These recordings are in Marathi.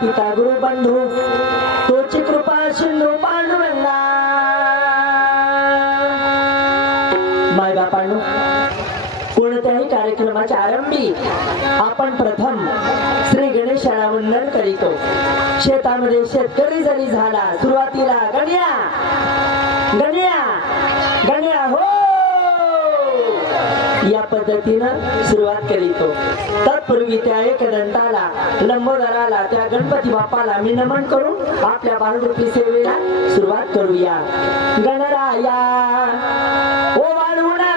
पिता गुरु बंधू तोची कृपा सिंधू पांडुरंगा माय बापांनो कोणत्याही कार्यक्रमाच्या आरंभी आपण प्रथम श्री गणेशाला वंदन करीतो। शेतामध्ये शेतकरी जरी झाला सुरुवातीला गण्या गण्या गण्या हो या पद्धतीनं सुरुवात करीतो। तत्पूर्वी त्या एकदंताला लंबोदराला त्या गणपती बाप्पाला मी नमन करून आपल्या बालरूपी सेवेला सुरुवात करूया। गणराया ओ वाढवणा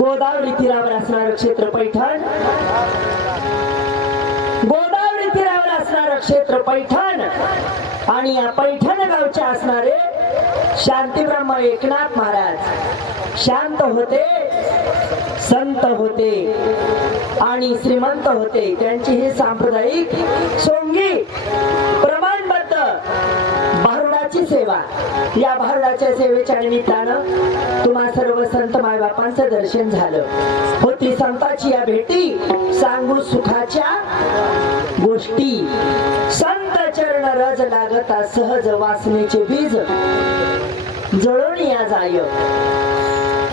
गोदावरी तीरावर असणारं क्षेत्र पैठण, गोदावरी तीरावर असणारं क्षेत्र पैठण आणि या पैठण गावचे असणारे शांतीब्रह्म एकनाथ महाराज शांत होते, संत होते आणि श्रीमंत होते. त्यांची ही सांप्रदायिक सोंगी प्रमाणबद्ध भारुडाची सेवा. या भारुडाच्या सेवेच्या निमित्तानं तुम्हा सर्व संत मायबापांचं दर्शन झालं. होती संताची या भेटी सांगू सुखाच्या गोष्टी. संत चरण रज लागता सहज वासनेचे बीज जळून या जाय.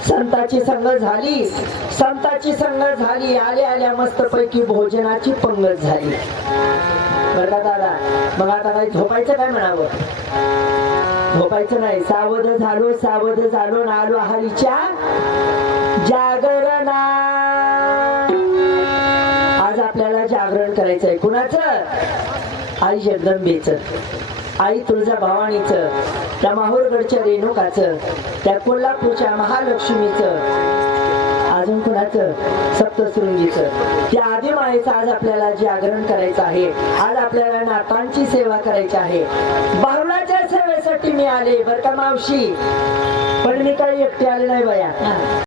संताची संगत झाली, संताची संगत झाली, आल्या आल्या मस्त पैकी भोजनाची पंगत झाली. बरं का दादा, मग आता काही झोपायचं काय म्हणावं? झोपायचं नाही. सावध झालो, सावध झालो, नालो हरीच्या जागरणा. आज आपल्याला जागरण करायचंय. कुणाचं? आई जगदंबेचं, आई तुळजाभवानीचं, त्या माहूरगडच्या रेणुकाचं, त्या कोल्हापूरच्या महालक्ष्मीचं, अजून कुणाचं? सप्तशृंगीचं. त्या आदिमायेचं आज आपल्याला जागरण करायचं आहे. आज आपल्याला नातांची सेवा करायची आहे. भारुडाच्या सेवेसाठी मी आले बरं का मावशी, पण मी काही एकटी आले नाही बाया.